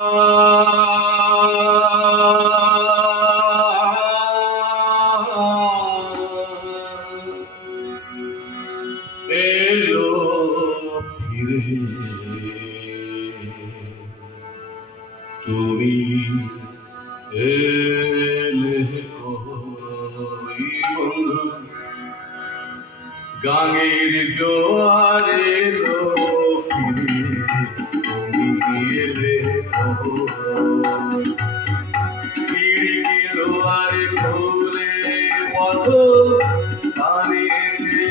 এলো ফিরে তুমি এলে কই বন্ধু গাঙের জোয়ার এলো ফিরে তুমি এলে খিড়কি দুয়ারে খুলে পথ আনিয়েছে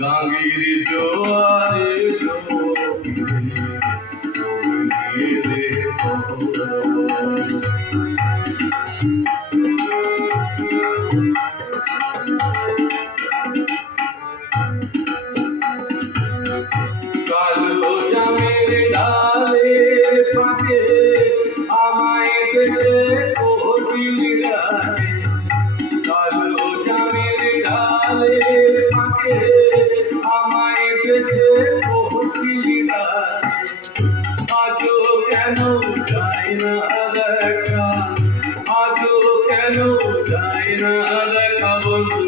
গাঙের জোয়ার এলো ফিরে তুমি এলে কালো জামের ডালে ফাঁকে আমায় দেখে কোকিল ডাকে কালো জামের ডালে ফাঁকে আমায় দেখে কোকিল ডাকে আজও কেন যায় না দেখা আজও কেন যায় না দেখা বন্ধু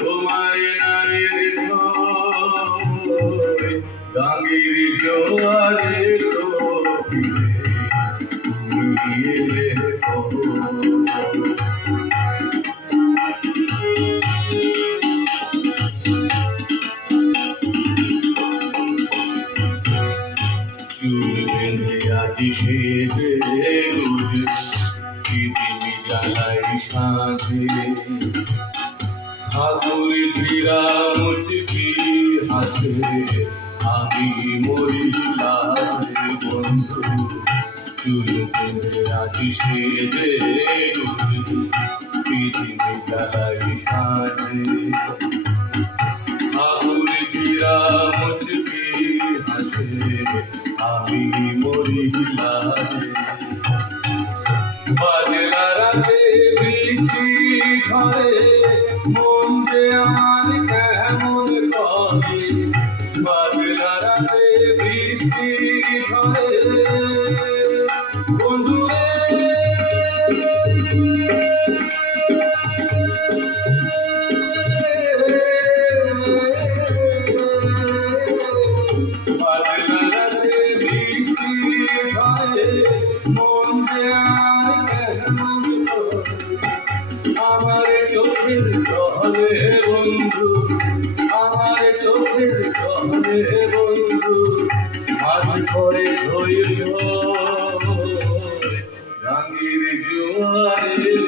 তোমার নামের ছোঁয় গাঙের জোয়ার এলো ফিরে তুমি এলে চুল বেঁধে আজি সেজে রোজ পৃথিবী জ্বালাই সাঁঝে আদুর ঝিরা মুচকি হাসে আমি মরিলাম বন্ধু চুল বেঁধে আজি সেজে রোজ পৃথিবী জ্বালাই সাঁঝে আদুর ঝিরা মুচকি হাসে আমি মরিলাম বাদলা রাতে বৃষ্টি ধরে মন যে আমার কেমন করে বাদলা রাতে বৃষ্টি ধরে বন্ধুরে বাদলা রাতে বৃষ্টি ধরে মন যে আমার কেমন করে আমার চোখের জলে বন্ধু আমার চোখের জলে বন্ধু মাঠ করে ধৈর্য গাঙের জোয়ারে